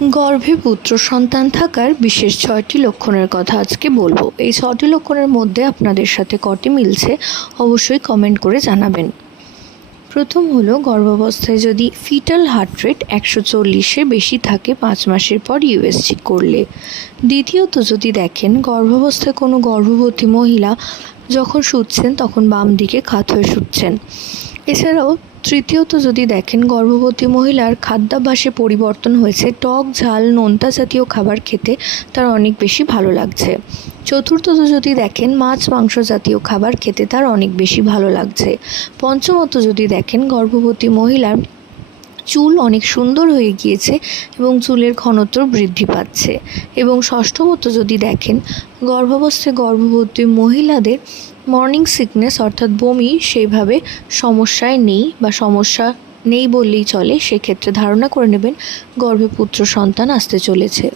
গর্ভে পুত্র সন্তান থাকার বিশেষ ৬টি লক্ষণের কথা আজকে বলবো। এই ৬টি লক্ষণের মধ্যে আপনাদের সাথে কটি মিলছে অবশ্যই কমেন্ট করে জানাবেন। প্রথম হলো, গর্ভাবস্থায় যদি ফিটাল হার্ট রেট ১৪০-এ বেশি থাকে ৫ মাসের পর ইউএসজি করলে। দ্বিতীয়ত, যদি দেখেন গর্ভাবস্থায় কোনো গর্ভবতী মহিলা যখন শুচ্ছেন তখন বাম দিকে কাত হয়ে শুচ্ছেন। এছাড়াও তৃতীয়ত, যদি দেখেন গর্ভবতী মহিলার খাদ্যাভ্যাসে পরিবর্তন হয়েছে, টক ঝাল নোনতা জাতীয় খাবার খেতে তার অনেক বেশি ভালো লাগছে। চতুর্থত, যদি দেখেন মাছ মাংস জাতীয় খাবার খেতে তার অনেক বেশি ভালো লাগছে। পঞ্চমত, যদি দেখেন গর্ভবতী মহিলার চুল অনেক সুন্দর হয়ে গিয়েছে এবং চুলের ঘনত্ব বৃদ্ধি পাচ্ছে। এবং ষষ্ঠমত, যদি দেখেন গর্ভাবস্থায় গর্ভবতী মহিলাদের মর্নিং সিকনেস অর্থাৎ বমি সেইভাবে সমস্যায় নেই বা সমস্যা নেই বললেই চলে, সেক্ষেত্রে ধারণা করে নেবেন গর্ভে পুত্র সন্তান আসতে চলেছে।